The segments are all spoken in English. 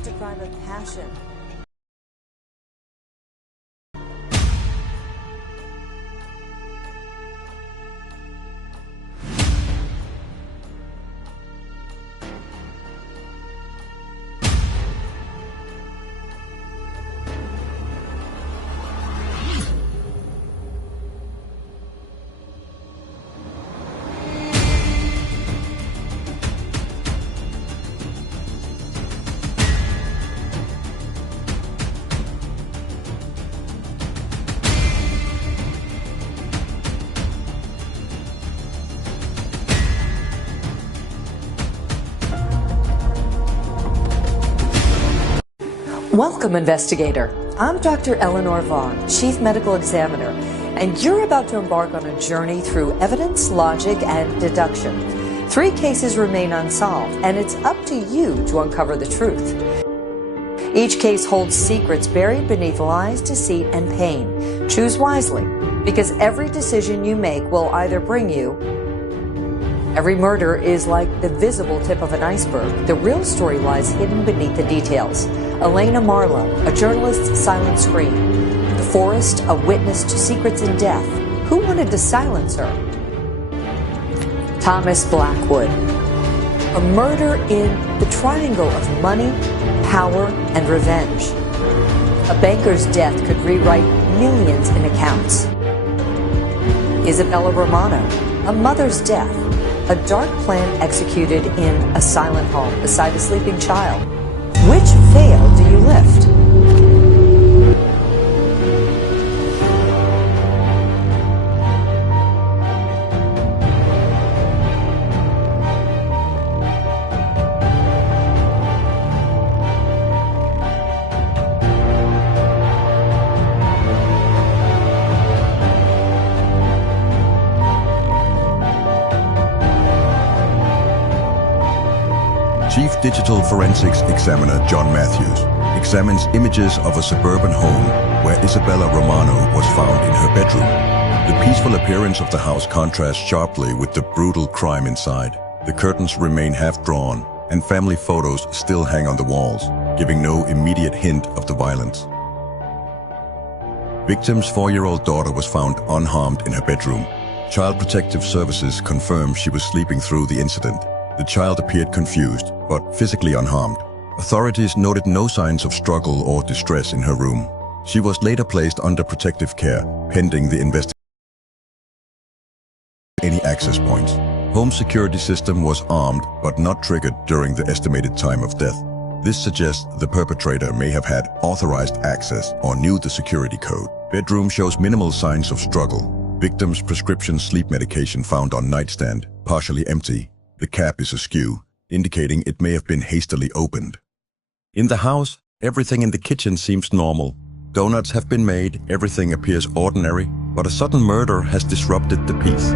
craft a crime of passion. Welcome, investigator. I'm Dr. Eleanor Vaughn, Chief Medical Examiner, and you're about to embark on a journey through evidence, logic, and deduction. 3 cases remain unsolved, and it's up to you to uncover the truth. Each case holds secrets buried beneath lies, deceit, and pain. Choose wisely, because every decision you make will either bring you. Every murder is like the visible tip of an iceberg. The real story lies hidden beneath the details. Elena Marlowe, a journalist's silent scream. The Forest, a witness to secrets and death. Who wanted to silence her? Thomas Blackwood. A murder in the triangle of money, power, and revenge. A banker's death could rewrite millions in accounts. Isabella Romano, a mother's death. A dark plan executed in a silent home beside a sleeping child. Which veil do you lift? Chief Digital Forensics Examiner John Matthews examines images of a suburban home where Isabella Romano was found in her bedroom. The peaceful appearance of the house contrasts sharply with the brutal crime inside. The curtains remain half-drawn, and family photos still hang on the walls, giving no immediate hint of the violence. Victim's 4-year-old daughter was found unharmed in her bedroom. Child Protective Services confirmed she was sleeping through the incident. The child appeared confused, but physically unharmed. Authorities noted no signs of struggle or distress in her room. She was later placed under protective care, pending the investigation. Any access points. Home security system was armed, but not triggered during the estimated time of death. This suggests the perpetrator may have had authorized access or knew the security code. Bedroom shows minimal signs of struggle. Victim's prescription sleep medication found on nightstand, partially empty. The cap is askew, indicating it may have been hastily opened. In the house, everything in the kitchen seems normal. Donuts have been made, everything appears ordinary, but a sudden murder has disrupted the peace.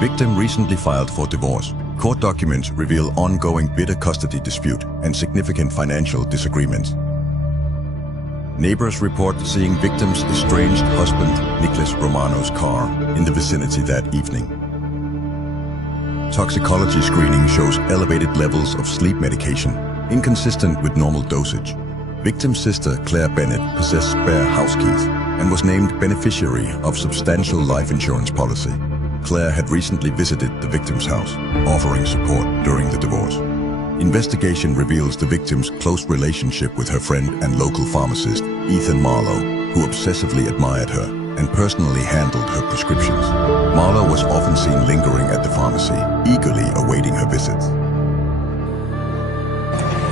Victim recently filed for divorce. Court documents reveal ongoing bitter custody dispute and significant financial disagreements. Neighbors report seeing victim's estranged husband, Nicholas Romano's car, in the vicinity that evening. Toxicology screening shows elevated levels of sleep medication, inconsistent with normal dosage. Victim's sister, Claire Bennett, possessed spare house keys and was named beneficiary of substantial life insurance policy. Claire had recently visited the victim's house, offering support during the divorce. Investigation reveals the victim's close relationship with her friend and local pharmacist, Ethan Marlowe, who obsessively admired her and personally handled her prescriptions. Marlowe was often seen lingering at the pharmacy, eagerly awaiting her visits.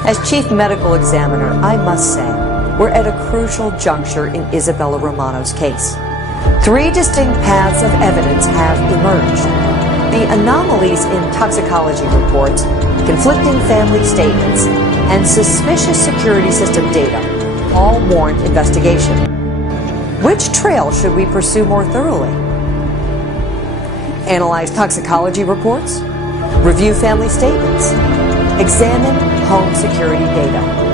As Chief Medical Examiner, I must say, we're at a crucial juncture in Isabella Romano's case. 3 distinct paths of evidence have emerged. The anomalies in toxicology reports, conflicting family statements, and suspicious security system data all warrant investigation. Which trail should we pursue more thoroughly? Analyze toxicology reports, review family statements, examine home security data.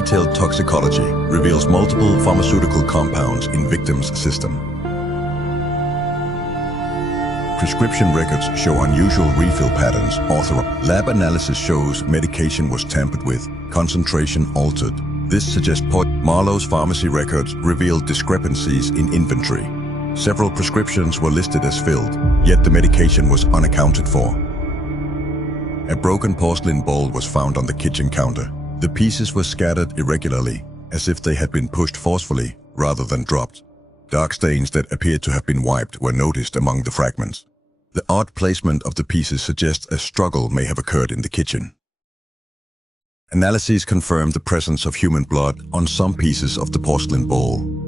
detailed toxicology reveals multiple pharmaceutical compounds in victim's system. Prescription records show unusual refill patterns. Lab analysis shows medication was tampered with, concentration altered. This suggests Marlowe's pharmacy records revealed discrepancies in inventory. Several prescriptions were listed as filled, yet the medication was unaccounted for. A broken porcelain bowl was found on the kitchen counter. The pieces were scattered irregularly, as if they had been pushed forcefully rather than dropped. Dark stains that appeared to have been wiped were noticed among the fragments. The odd placement of the pieces suggests a struggle may have occurred in the kitchen. Analyses confirmed the presence of human blood on some pieces of the porcelain bowl.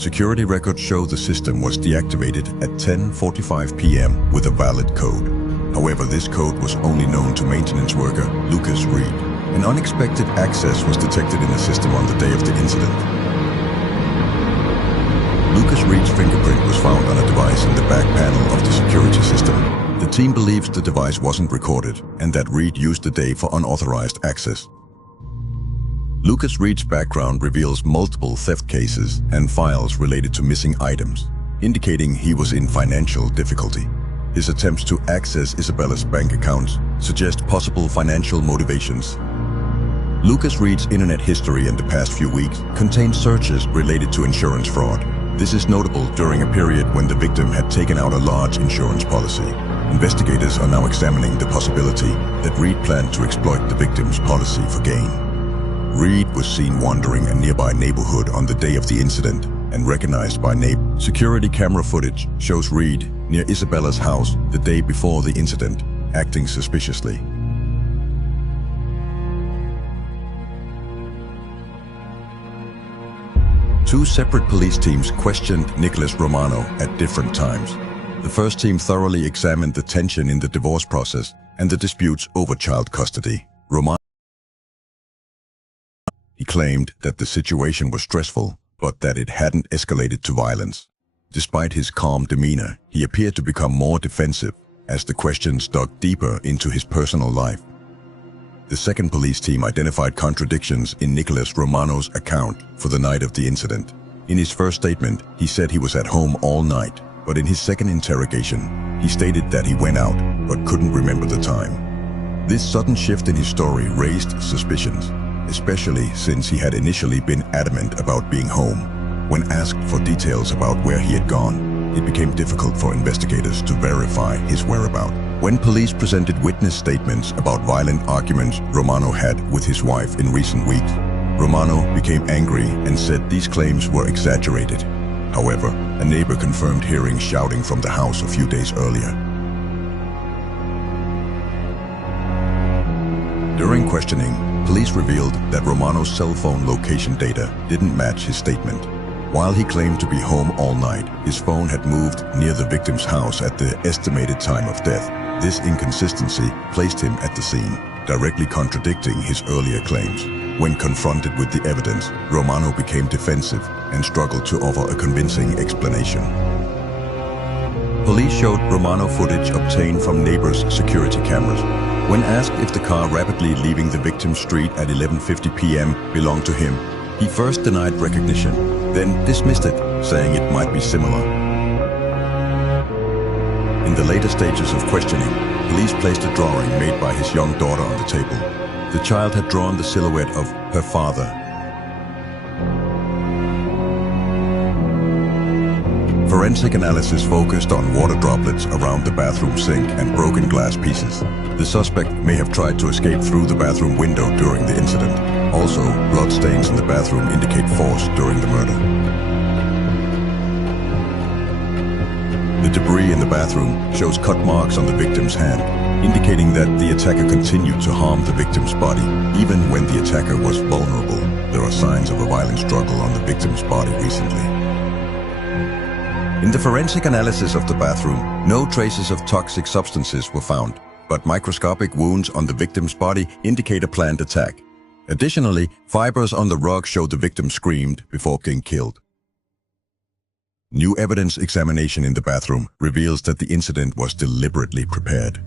Security records show the system was deactivated at 10:45 p.m. with a valid code. However, this code was only known to maintenance worker Lucas Reed. An unexpected access was detected in the system on the day of the incident. Lucas Reed's fingerprint was found on a device in the back panel of the security system. The team believes the device wasn't recorded and that Reed used the day for unauthorized access. Lucas Reed's background reveals multiple theft cases and files related to missing items, indicating he was in financial difficulty. His attempts to access Isabella's bank accounts suggest possible financial motivations. Lucas Reed's internet history in the past few weeks contained searches related to insurance fraud. This is notable during a period when the victim had taken out a large insurance policy. Investigators are now examining the possibility that Reed planned to exploit the victim's policy for gain. Reed was seen wandering a nearby neighborhood on the day of the incident and recognized by neighbors. Security camera footage shows Reed near Isabella's house the day before the incident, acting suspiciously. Two separate police teams questioned Nicholas Romano at different times. The first team thoroughly examined the tension in the divorce process and the disputes over child custody. Romano claimed that the situation was stressful, but that it hadn't escalated to violence. Despite his calm demeanor, he appeared to become more defensive as the questions dug deeper into his personal life. The second police team identified contradictions in Nicholas Romano's account for the night of the incident. In his first statement, he said he was at home all night, but in his second interrogation, he stated that he went out but couldn't remember the time. This sudden shift in his story raised suspicions, especially since he had initially been adamant about being home. When asked for details about where he had gone, it became difficult for investigators to verify his whereabouts. When police presented witness statements about violent arguments Romano had with his wife in recent weeks, Romano became angry and said these claims were exaggerated. However, a neighbor confirmed hearing shouting from the house a few days earlier. During questioning, police revealed that Romano's cell phone location data didn't match his statement. While he claimed to be home all night, his phone had moved near the victim's house at the estimated time of death. This inconsistency placed him at the scene, directly contradicting his earlier claims. When confronted with the evidence, Romano became defensive and struggled to offer a convincing explanation. Police showed Romano footage obtained from neighbors' security cameras. When asked if the car rapidly leaving the victim's street at 11:50 p.m. belonged to him, he first denied recognition, then dismissed it, saying it might be similar. In the later stages of questioning, police placed a drawing made by his young daughter on the table. The child had drawn the silhouette of her father. Forensic analysis focused on water droplets around the bathroom sink and broken glass pieces. The suspect may have tried to escape through the bathroom window during the incident. Also, blood stains in the bathroom indicate force during the murder. The debris in the bathroom shows cut marks on the victim's hand, indicating that the attacker continued to harm the victim's body. Even when the attacker was vulnerable, there are signs of a violent struggle on the victim's body recently. In the forensic analysis of the bathroom, no traces of toxic substances were found, but microscopic wounds on the victim's body indicate a planned attack. Additionally, fibers on the rug show the victim screamed before being killed. New evidence examination in the bathroom reveals that the incident was deliberately prepared.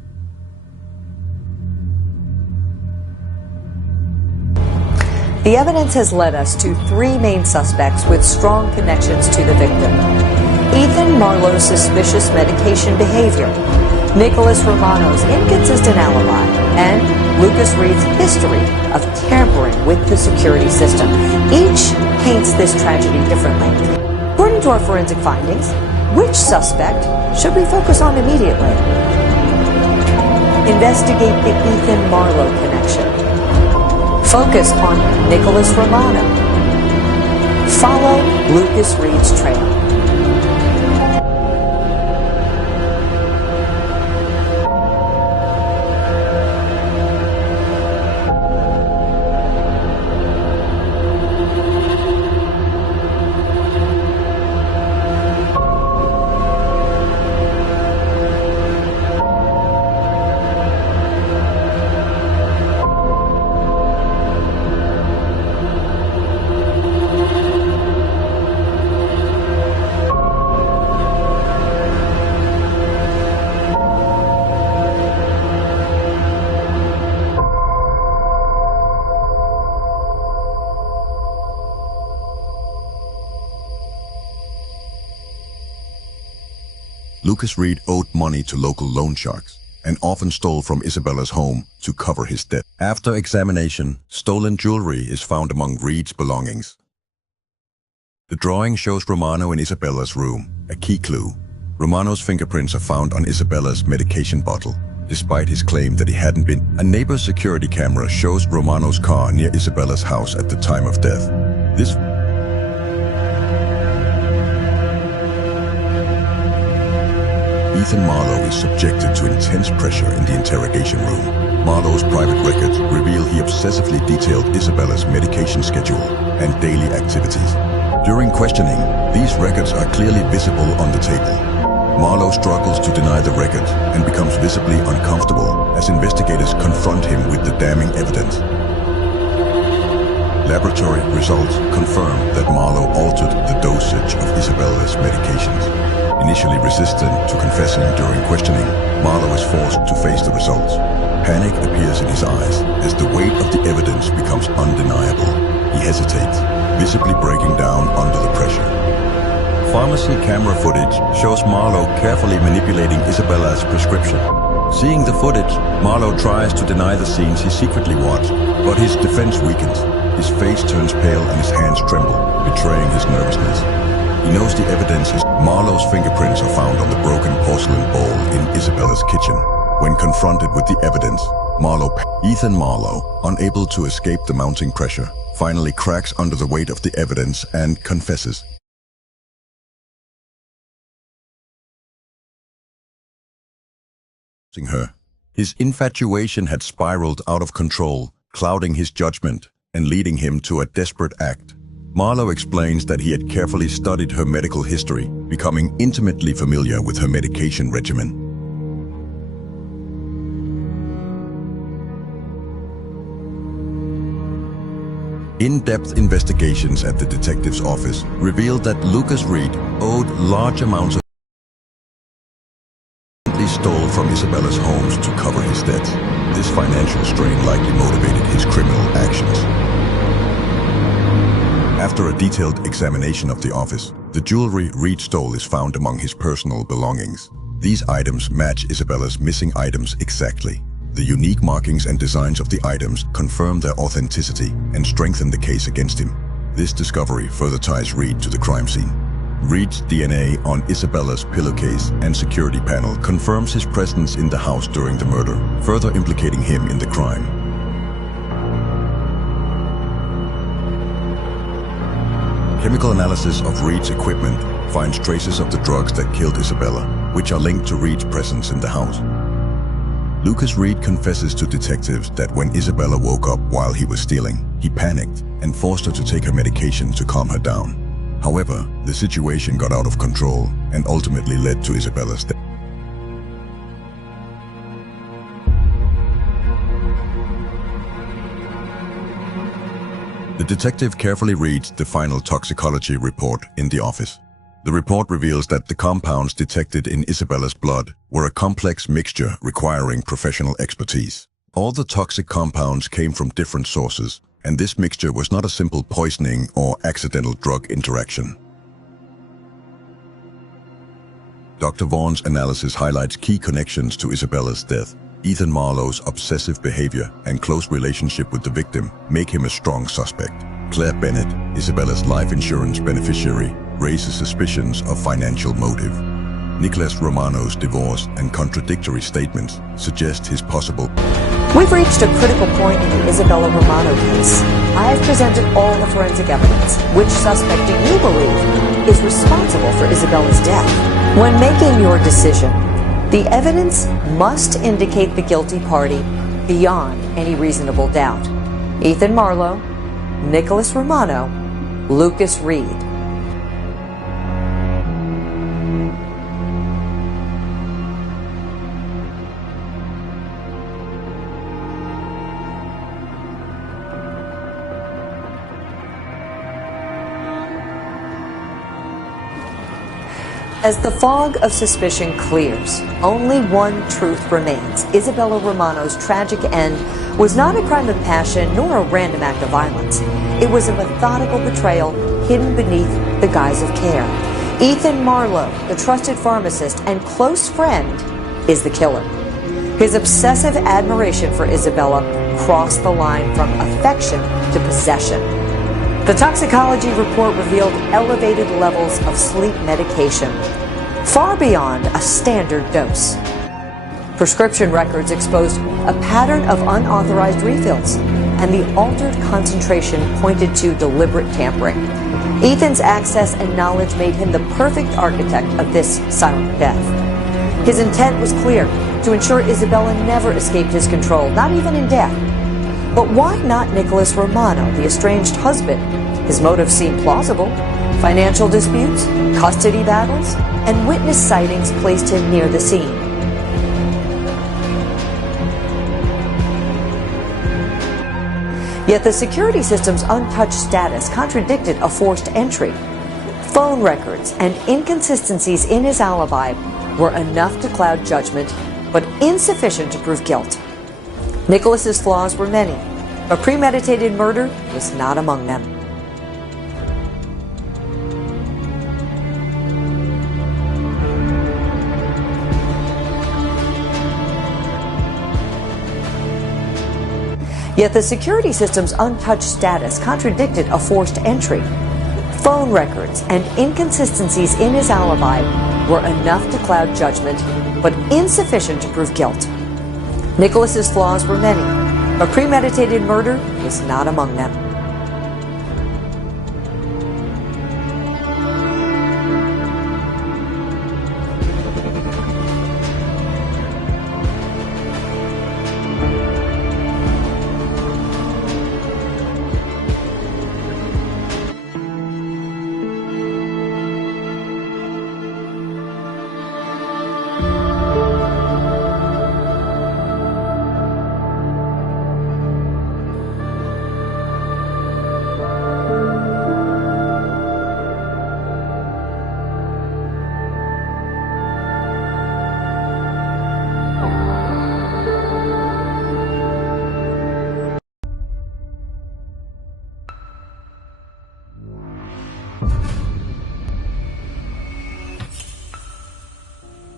The evidence has led us to three main suspects with strong connections to the victim. Ethan Marlowe's suspicious medication behavior, Nicholas Romano's inconsistent alibi, and Lucas Reed's history of tampering with the security system. Each paints this tragedy differently. According to our forensic findings, which suspect should we focus on immediately? Investigate the Ethan Marlowe connection. Focus on Nicholas Romano. Follow Lucas Reed's trail. Lucas Reed owed money to local loan sharks and often stole from Isabella's home to cover his debt. After examination, stolen jewelry is found among Reed's belongings. The drawing shows Romano in Isabella's room, a key clue. Romano's fingerprints are found on Isabella's medication bottle, despite his claim that he hadn't been. A neighbor's security camera shows Romano's car near Isabella's house at the time of death. This Ethan Marlowe is subjected to intense pressure in the interrogation room. Marlowe's private records reveal he obsessively detailed Isabella's medication schedule and daily activities. During questioning, these records are clearly visible on the table. Marlowe struggles to deny the records and becomes visibly uncomfortable as investigators confront him with the damning evidence. Laboratory results confirm that Marlowe altered the dosage of Isabella's medications. Initially resistant to confessing during questioning, Marlowe is forced to face the results. Panic appears in his eyes as the weight of the evidence becomes undeniable. He hesitates, visibly breaking down under the pressure. Pharmacy camera footage shows Marlowe carefully manipulating Isabella's prescription. Seeing the footage, Marlowe tries to deny the scenes he secretly watched, but his defense weakens. His face turns pale and his hands tremble, betraying his nervousness. He knows the evidence is Marlowe's fingerprints are found on the broken porcelain bowl in Isabella's kitchen. When confronted with the evidence, Ethan Marlowe, unable to escape the mounting pressure, finally cracks under the weight of the evidence and confesses. Her. His infatuation had spiraled out of control, clouding his judgment and leading him to a desperate act. Marlowe explains that he had carefully studied her medical history, becoming intimately familiar with her medication regimen. In-depth investigations at the detective's office revealed that Lucas Reed owed large amounts of stole from Isabella's homes to cover his debts. This financial strain likely motivated his criminal actions. After a detailed examination of the office, the jewelry Reed stole is found among his personal belongings. These items match Isabella's missing items exactly. The unique markings and designs of the items confirm their authenticity and strengthen the case against him. This discovery further ties Reed to the crime scene. Reed's DNA on Isabella's pillowcase and security panel confirms his presence in the house during the murder, further implicating him in the crime. Chemical analysis of Reed's equipment finds traces of the drugs that killed Isabella, which are linked to Reed's presence in the house. Lucas Reed confesses to detectives that when Isabella woke up while he was stealing, he panicked and forced her to take her medication to calm her down. However, the situation got out of control and ultimately led to Isabella's death. The detective carefully reads the final toxicology report in the office. The report reveals that the compounds detected in Isabella's blood were a complex mixture requiring professional expertise. All the toxic compounds came from different sources, and this mixture was not a simple poisoning or accidental drug interaction. Dr. Vaughan's analysis highlights key connections to Isabella's death. Ethan Marlowe's obsessive behavior and close relationship with the victim make him a strong suspect. Claire Bennett, Isabella's life insurance beneficiary, raises suspicions of financial motive. Nicholas Romano's divorce and contradictory statements suggest his possible... We've reached a critical point in the Isabella Romano case. I have presented all the forensic evidence. Which suspect do you believe is responsible for Isabella's death? When making your decision, the evidence must indicate the guilty party beyond any reasonable doubt. Ethan Marlowe, Nicholas Romano, Lucas Reed. As the fog of suspicion clears, only one truth remains. Isabella Romano's tragic end was not a crime of passion nor a random act of violence. It was a methodical betrayal hidden beneath the guise of care. Ethan Marlowe, the trusted pharmacist and close friend, is the killer. His obsessive admiration for Isabella crossed the line from affection to possession. The toxicology report revealed elevated levels of sleep medication, far beyond a standard dose. Prescription records exposed a pattern of unauthorized refills, and the altered concentration pointed to deliberate tampering. Ethan's access and knowledge made him the perfect architect of this silent death. His intent was clear: to ensure Isabella never escaped his control, not even in death. But why not Nicholas Romano, the estranged husband? His motives seemed plausible. Financial disputes, custody battles, and witness sightings placed him near the scene. Yet the security system's untouched status contradicted a forced entry. Phone records and inconsistencies in his alibi were enough to cloud judgment, but insufficient to prove guilt. Nicholas's flaws were many, but premeditated murder was not among them. Yet the security system's untouched status contradicted a forced entry. Phone records and inconsistencies in his alibi were enough to cloud judgment, but insufficient to prove guilt. Nicholas's flaws were many, but premeditated murder was not among them.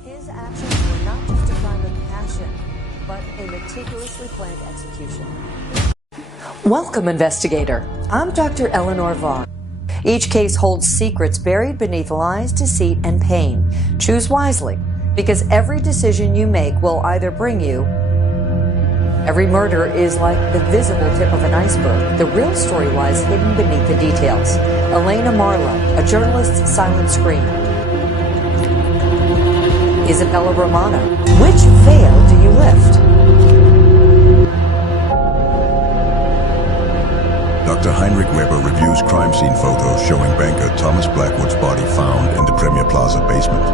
His actions were not just a crime of passion, but a meticulously planned execution. Welcome, investigator. I'm Dr. Eleanor Vaughn. Each case holds secrets buried beneath lies, deceit, and pain. Choose wisely, because every decision you make will either bring you... Every murder is like the visible tip of an iceberg. The real story lies hidden beneath the details. Elena Marlowe, a journalist's silent scream. Isabella Romano, which veil do you lift? Dr. Heinrich Weber reviews crime scene photos showing banker Thomas Blackwood's body found in the Premier Plaza basement.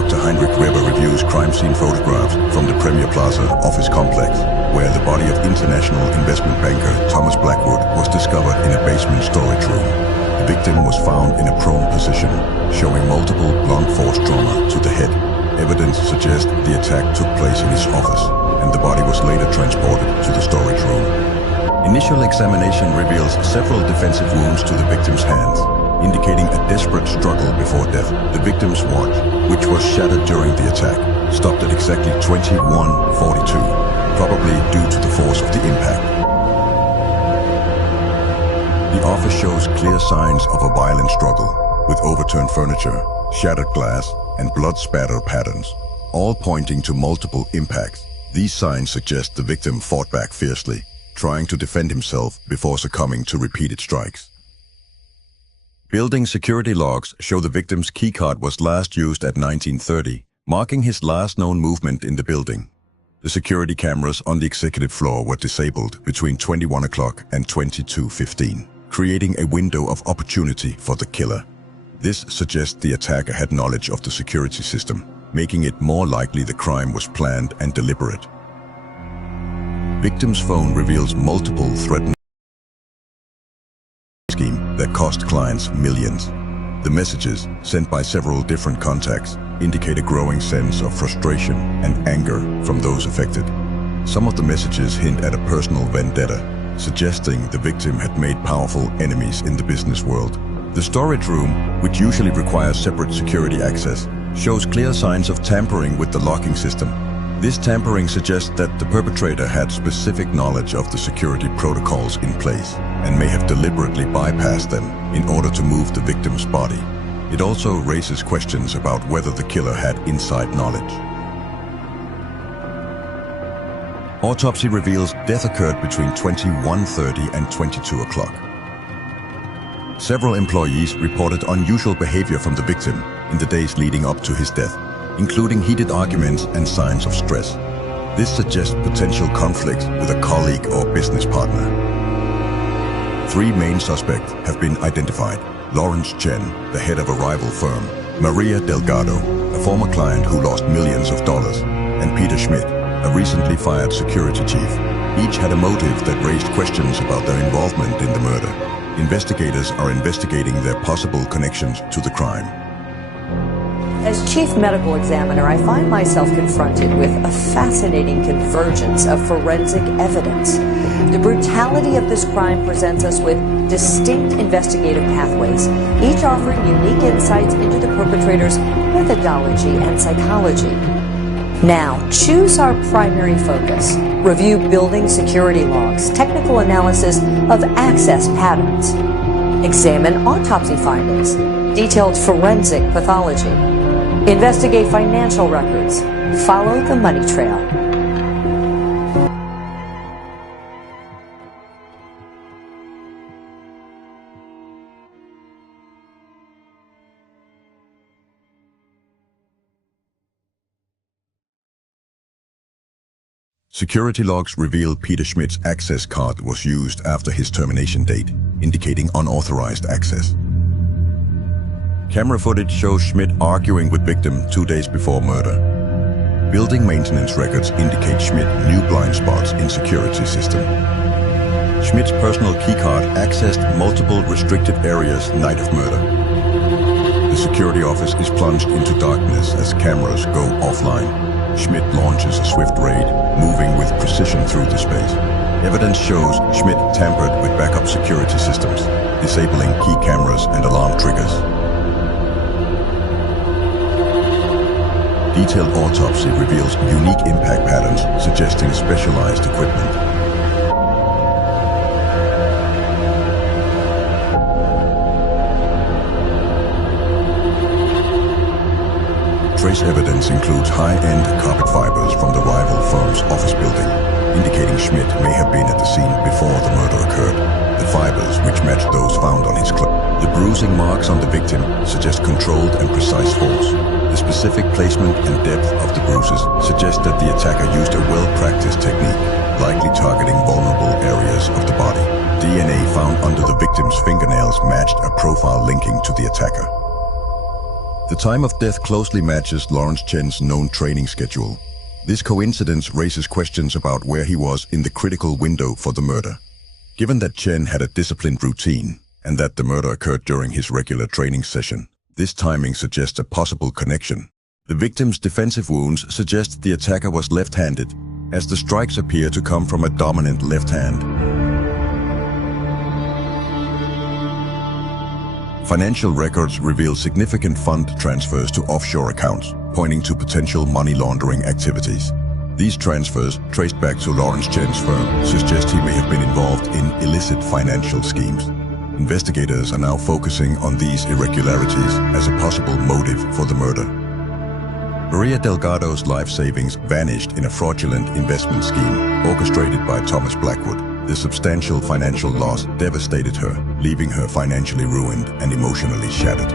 Dr. Heinrich Weber reviews crime scene photographs from the Premier Plaza office complex, where the body of international investment banker Thomas Blackwood was discovered in a basement storage room. The victim was found in a prone position, showing multiple blunt force trauma to the head. Evidence suggests the attack took place in his office, and the body was later transported to the storage room. Initial examination reveals several defensive wounds to the victim's hands, indicating a desperate struggle before death. The victim's watch, which was shattered during the attack, stopped at exactly 21:42, probably due to the force of the impact. The office shows clear signs of a violent struggle, with overturned furniture, shattered glass, and blood spatter patterns, all pointing to multiple impacts. These signs suggest the victim fought back fiercely, trying to defend himself before succumbing to repeated strikes. Building security logs show the victim's keycard was last used at 1930, marking his last known movement in the building. The security cameras on the executive floor were disabled between 21 o'clock and 22:15, creating a window of opportunity for the killer. This suggests the attacker had knowledge of the security system, making it more likely the crime was planned and deliberate. Victim's phone reveals multiple threatening scheme that cost clients millions. The messages, sent by several different contacts, indicate a growing sense of frustration and anger from those affected. Some of the messages hint at a personal vendetta, suggesting the victim had made powerful enemies in the business world. The storage room, which usually requires separate security access, shows clear signs of tampering with the locking system. This tampering suggests that the perpetrator had specific knowledge of the security protocols in place and may have deliberately bypassed them in order to move the victim's body. It also raises questions about whether the killer had inside knowledge. Autopsy reveals death occurred between 21:30 and 22 o'clock. Several employees reported unusual behavior from the victim in the days leading up to his death, including heated arguments and signs of stress. This suggests potential conflict with a colleague or business partner. 3 main suspects have been identified: Lawrence Chen, the head of a rival firm; Maria Delgado, a former client who lost millions of dollars; and Peter Schmidt, a recently fired security chief. Each had a motive that raised questions about their involvement in the murder. Investigators are investigating their possible connections to the crime. As Chief Medical Examiner, I find myself confronted with a fascinating convergence of forensic evidence. The brutality of this crime presents us with distinct investigative pathways, each offering unique insights into the perpetrator's methodology and psychology. Now, choose our primary focus. Review building security logs, technical analysis of access patterns. Examine autopsy findings, detailed forensic pathology. Investigate financial records. Follow the money trail. Security logs reveal Peter Schmidt's access card was used after his termination date, indicating unauthorized access. Camera footage shows Schmidt arguing with victim 2 days before murder. Building maintenance records indicate Schmidt knew blind spots in security system. Schmidt's personal keycard accessed multiple restricted areas night of murder. The security office is plunged into darkness as cameras go offline. Schmidt launches a swift raid, moving with precision through the space. Evidence shows Schmidt tampered with backup security systems, disabling key cameras and alarm triggers. Detailed autopsy reveals unique impact patterns suggesting specialized equipment. Trace evidence includes high-end carpet fibers from the rival firm's office building, indicating Schmidt may have been at the scene before the murder occurred. The fibers, which match those found on his clothes. The bruising marks on the victim suggest controlled and precise force. The specific placement and depth of the bruises suggest that the attacker used a well-practiced technique, likely targeting vulnerable areas of the body. DNA found under the victim's fingernails matched a profile linking to the attacker. The time of death closely matches Lawrence Chen's known training schedule. This coincidence raises questions about where he was in the critical window for the murder. Given that Chen had a disciplined routine, and that the murder occurred during his regular training session, this timing suggests a possible connection. The victim's defensive wounds suggest the attacker was left-handed, as the strikes appear to come from a dominant left hand. Financial records reveal significant fund transfers to offshore accounts, pointing to potential money laundering activities. These transfers, traced back to Lawrence Chen's firm, suggest he may have been involved in illicit financial schemes. Investigators are now focusing on these irregularities as a possible motive for the murder. Maria Delgado's life savings vanished in a fraudulent investment scheme orchestrated by Thomas Blackwood. The substantial financial loss devastated her, leaving her financially ruined and emotionally shattered.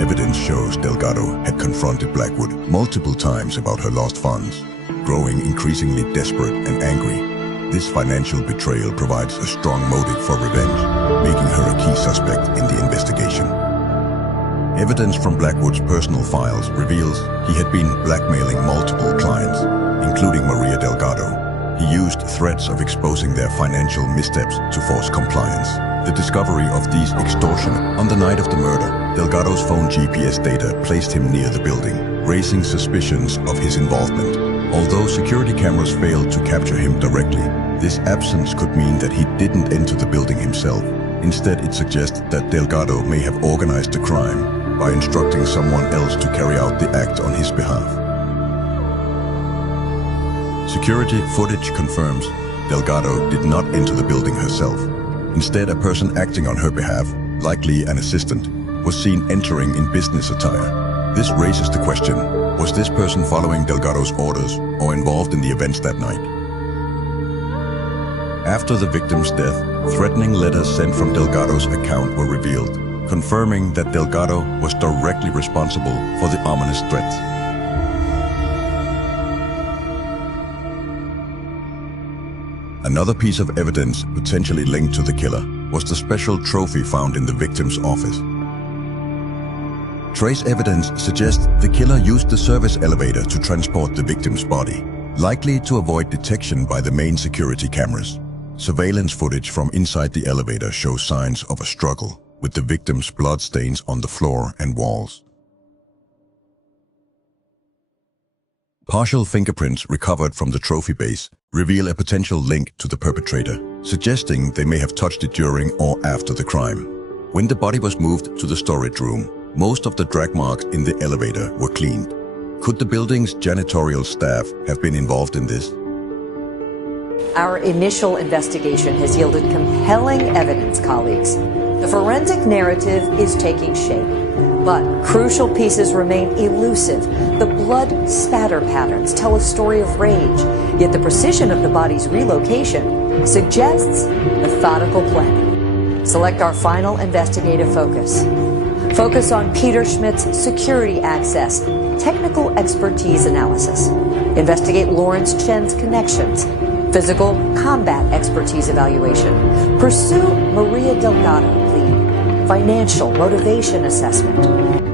Evidence shows Delgado had confronted Blackwood multiple times about her lost funds. Growing increasingly desperate and angry, this financial betrayal provides a strong motive for revenge, making her a key suspect in the investigation. Evidence from Blackwood's personal files reveals he had been blackmailing multiple clients, including Maria Delgado. He used threats of exposing their financial missteps to force compliance. The discovery of these extortion on the night of the murder, Delgado's phone GPS data placed him near the building, raising suspicions of his involvement. Although security cameras failed to capture him directly, this absence could mean that he didn't enter the building himself. Instead, it suggests that Delgado may have organized the crime by instructing someone else to carry out the act on his behalf. Security footage confirms Delgado did not enter the building herself. Instead, a person acting on her behalf, likely an assistant, was seen entering in business attire. This raises the question, was this person following Delgado's orders or involved in the events that night? After the victim's death, threatening letters sent from Delgado's account were revealed, confirming that Delgado was directly responsible for the ominous threats. Another piece of evidence potentially linked to the killer was the special trophy found in the victim's office. Trace evidence suggests the killer used the service elevator to transport the victim's body, likely to avoid detection by the main security cameras. Surveillance footage from inside the elevator shows signs of a struggle, with the victim's bloodstains on the floor and walls. Partial fingerprints recovered from the trophy base reveal a potential link to the perpetrator, suggesting they may have touched it during or after the crime. When the body was moved to the storage room, most of the drag marks in the elevator were cleaned. Could the building's janitorial staff have been involved in this? Our initial investigation has yielded compelling evidence, colleagues. The forensic narrative is taking shape, but crucial pieces remain elusive. The blood spatter patterns tell a story of rage, yet the precision of the body's relocation suggests methodical planning. Select our final investigative focus. Focus on Peter Schmidt's security access, technical expertise analysis. Investigate Lawrence Chen's connections, physical combat expertise evaluation. Pursue Maria Delgado lead, financial motivation assessment.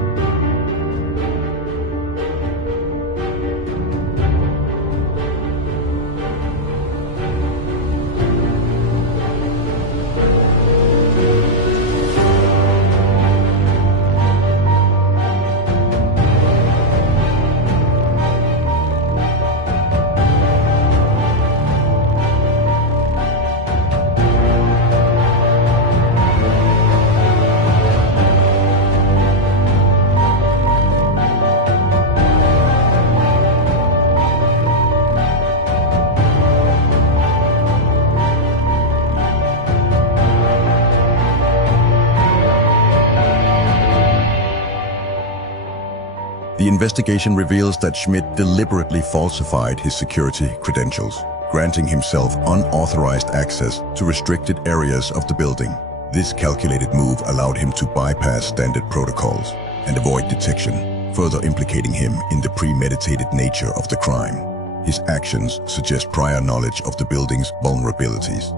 The investigation reveals that Schmidt deliberately falsified his security credentials, granting himself unauthorized access to restricted areas of the building. This calculated move allowed him to bypass standard protocols and avoid detection, further implicating him in the premeditated nature of the crime. His actions suggest prior knowledge of the building's vulnerabilities.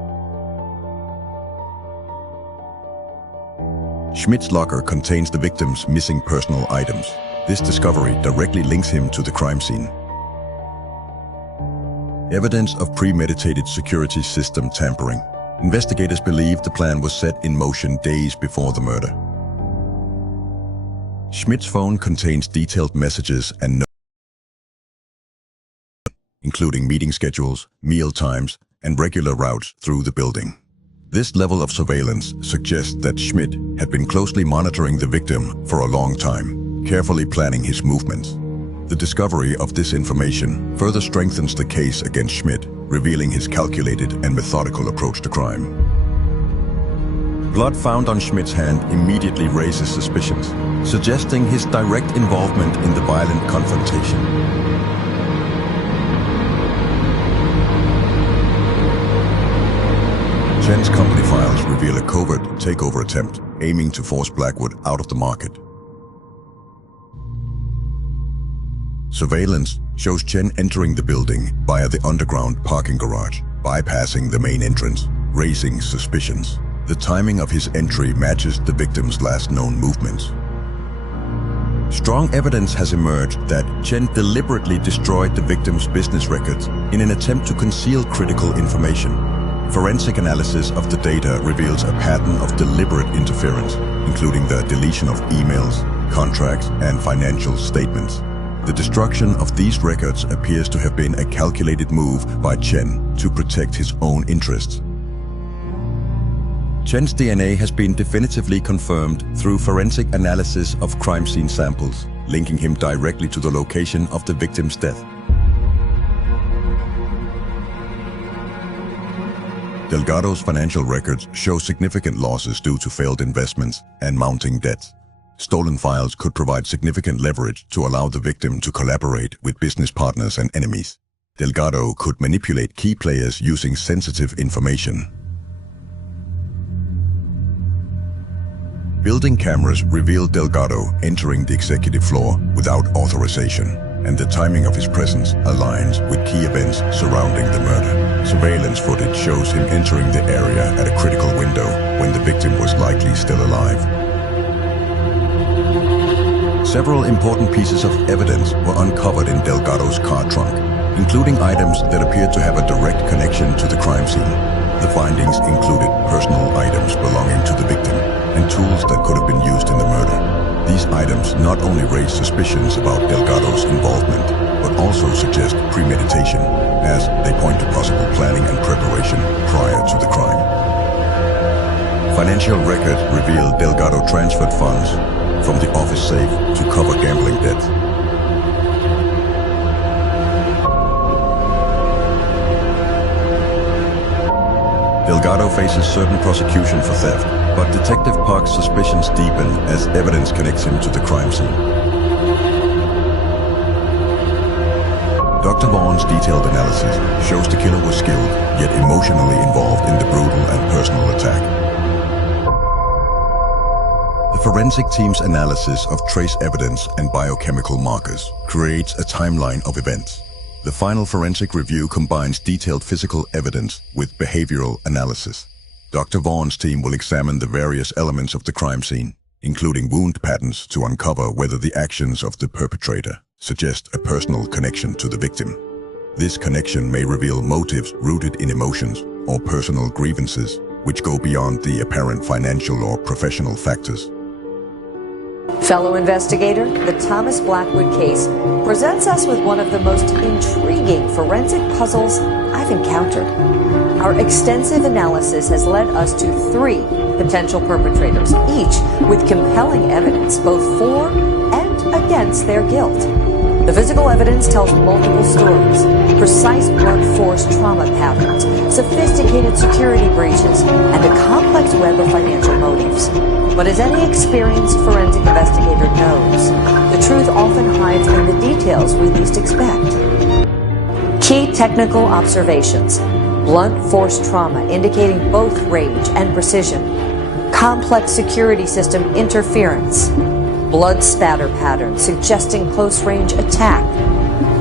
Schmidt's locker contains the victim's missing personal items. This discovery directly links him to the crime scene. Evidence of premeditated security system tampering. Investigators believe the plan was set in motion days before the murder. Schmidt's phone contains detailed messages and notes, including meeting schedules, meal times, and regular routes through the building. This level of surveillance suggests that Schmidt had been closely monitoring the victim for a long time, carefully planning his movements. The discovery of this information further strengthens the case against Schmidt, revealing his calculated and methodical approach to crime. Blood found on Schmidt's hand immediately raises suspicions, suggesting his direct involvement in the violent confrontation. Chen's company files reveal a covert takeover attempt aiming to force Blackwood out of the market. Surveillance shows Chen entering the building via the underground parking garage, bypassing the main entrance, raising suspicions. The timing of his entry matches the victim's last known movements. Strong evidence has emerged that Chen deliberately destroyed the victim's business records in an attempt to conceal critical information. Forensic analysis of the data reveals a pattern of deliberate interference, including the deletion of emails, contracts, and financial statements. The destruction of these records appears to have been a calculated move by Chen to protect his own interests. Chen's DNA has been definitively confirmed through forensic analysis of crime scene samples, linking him directly to the location of the victim's death. Delgado's financial records show significant losses due to failed investments and mounting debts. Stolen files could provide significant leverage to allow the victim to collaborate with business partners and enemies. Delgado could manipulate key players using sensitive information. Building cameras revealed Delgado entering the executive floor without authorization, and the timing of his presence aligns with key events surrounding the murder. Surveillance footage shows him entering the area at a critical window when the victim was likely still alive. Several important pieces of evidence were uncovered in Delgado's car trunk, including items that appeared to have a direct connection to the crime scene. The findings included personal items belonging to the victim and tools that could have been used in the murder. These items not only raise suspicions about Delgado's involvement, but also suggest premeditation, as they point to possible planning and preparation prior to the crime. Financial records reveal Delgado transferred funds from the office safe to cover gambling debts. Delgado faces certain prosecution for theft, but Detective Park's suspicions deepen as evidence connects him to the crime scene. Dr. Vaughn's detailed analysis shows the killer was skilled, yet emotionally involved in the brutal and personal attack. The forensic team's analysis of trace evidence and biochemical markers creates a timeline of events. The final forensic review combines detailed physical evidence with behavioral analysis. Dr. Vaughn's team will examine the various elements of the crime scene, including wound patterns, to uncover whether the actions of the perpetrator suggest a personal connection to the victim. This connection may reveal motives rooted in emotions or personal grievances, which go beyond the apparent financial or professional factors. Fellow investigator, the Thomas Blackwood case presents us with one of the most intriguing forensic puzzles I've encountered. Our extensive analysis has led us to 3 potential perpetrators, each with compelling evidence both for and against their guilt. The physical evidence tells multiple stories: precise blunt force trauma patterns, sophisticated security breaches, and a complex web of financial motives. But as any experienced forensic investigator knows, the truth often hides in the details we least expect. Key technical observations: blunt force trauma indicating both range and precision, complex security system interference, blood spatter pattern suggesting close-range attack,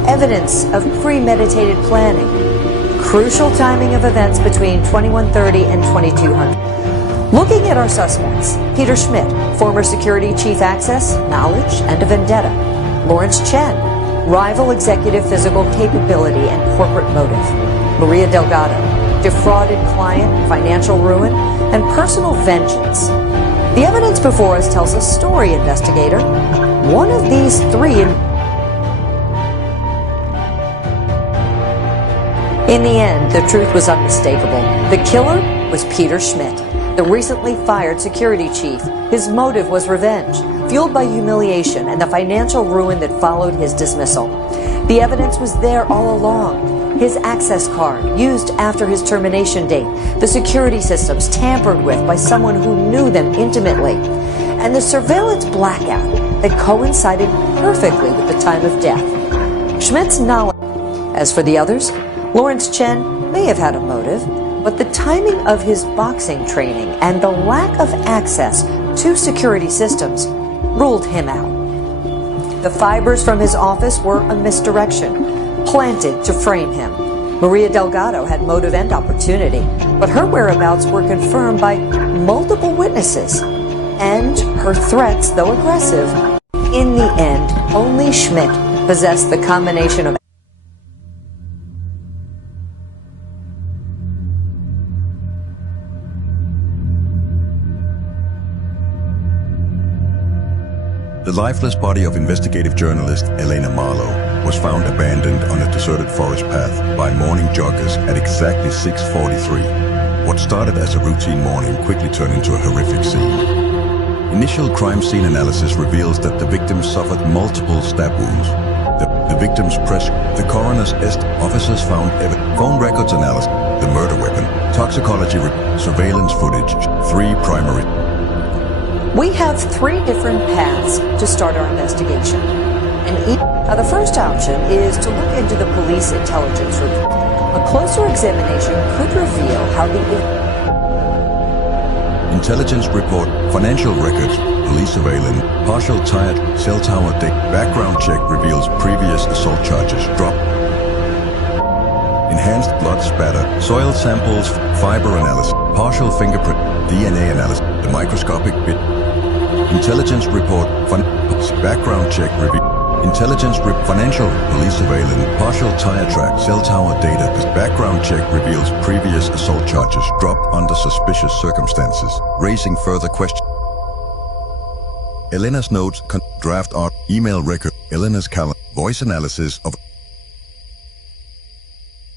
evidence of premeditated planning, crucial timing of events between 2130 and 2200. Looking at our suspects: Peter Schmidt, former security chief, access, knowledge, and a vendetta. Lawrence Chen, rival executive physical capability and corporate motive. Maria Delgado, defrauded client, financial ruin, and personal vengeance. The evidence before us tells a story, investigator. One of these three. In the end, the truth was unmistakable. The killer was Peter Schmidt, the recently fired security chief. His motive was revenge, fueled by humiliation and the financial ruin that followed his dismissal. The evidence was there all along. His access card, used after his termination date, the security systems tampered with by someone who knew them intimately, and the surveillance blackout that coincided perfectly with the time of death. Schmidt's knowledge. As for the others, Lawrence Chen may have had a motive, but the timing of his boxing training and the lack of access to security systems ruled him out. The fibers from his office were a misdirection, planted to frame him. Maria Delgado had motive and opportunity, but her whereabouts were confirmed by multiple witnesses. And her threats, though aggressive, in the end, only Schmidt possessed the combination of The lifeless body of investigative journalist Elena Marlowe was found abandoned on a deserted forest path by morning joggers at exactly 6:43. What started as a routine morning quickly turned into a horrific scene. Initial crime scene analysis reveals that the victim suffered multiple stab wounds. The victim's the coroner's officers found phone records analysis, the murder weapon, toxicology, surveillance footage, 3 primary. We have 3 different paths to start our investigation. And the first option is to look into the police intelligence report. A closer examination could reveal how the intelligence report, financial records, police surveillance, partial cell tower data, background check reveals previous assault charges dropped. Enhanced blood spatter, soil samples, fiber analysis, partial fingerprint, DNA analysis, the microscopic bit. Intelligence report, background check review, financial, police surveillance, partial tire track, cell tower data, background check reveals previous assault charges dropped under suspicious circumstances, raising further questions. Elena's notes, draft art, email record, Elena's calendar, voice analysis of.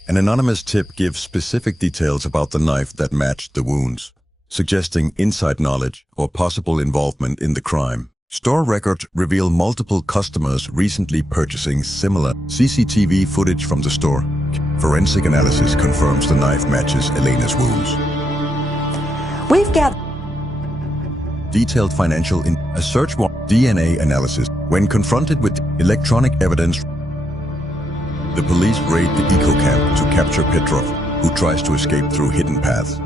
An anonymous tip gives specific details about the knife that matched the wounds, suggesting inside knowledge or possible involvement in the crime. Store records reveal multiple customers recently purchasing similar CCTV footage from the store. Forensic analysis confirms the knife matches Elena's wounds. We've got detailed financial a search warrant, DNA analysis. When confronted with electronic evidence, the police raid the eco-camp to capture Petrov, who tries to escape through hidden paths.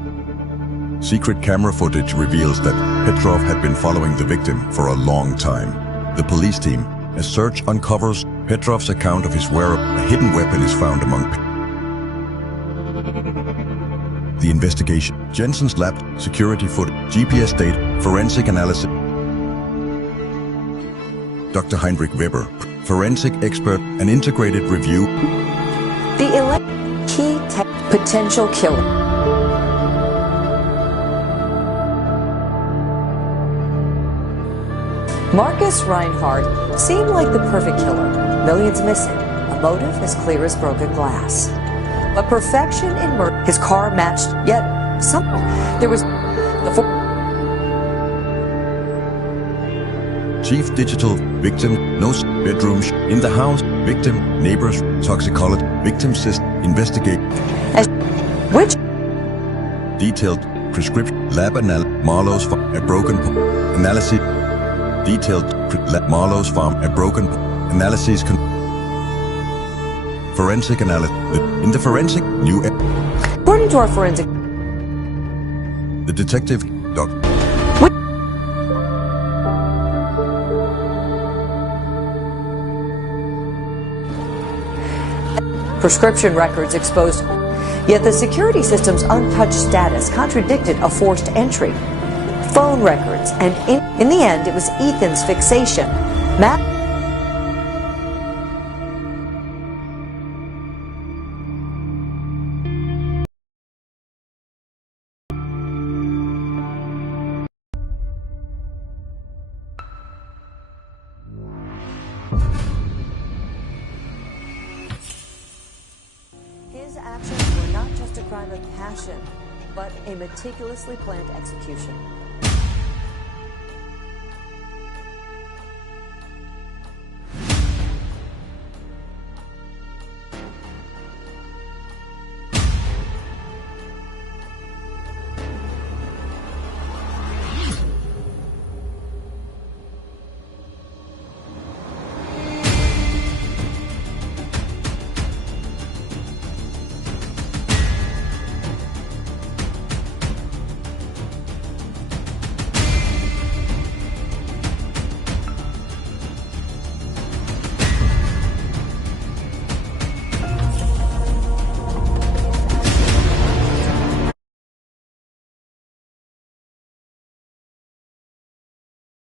Secret camera footage reveals that Petrov had been following the victim for a long time. The police team, a search uncovers Petrov's account of his whereabouts. A hidden weapon is found among the investigation. Jensen's lab, security footage, GPS data, forensic analysis. Dr. Heinrich Weber, forensic expert, an integrated review. the key potential killer. Marcus Reinhardt seemed like the perfect killer. Millions missing, a motive as clear as broken glass. But perfection in murder, his car matched, yet something. There was the Chief digital, victim, no bedroom, in the house, victim, neighbors, toxicology, victim system, investigate. Which? Detailed prescription, lab analysis, Marlowe's farm, a broken analysis. Detailed Marlowe's farm, a broken analysis. Forensic analysis. In the forensic, new. According to our forensic. The detective, Dr. Prescription records exposed, yet the security system's untouched status contradicted a forced entry. Phone records, and in the end, it was Ethan's fixation. not just a crime of passion, but a meticulously planned execution.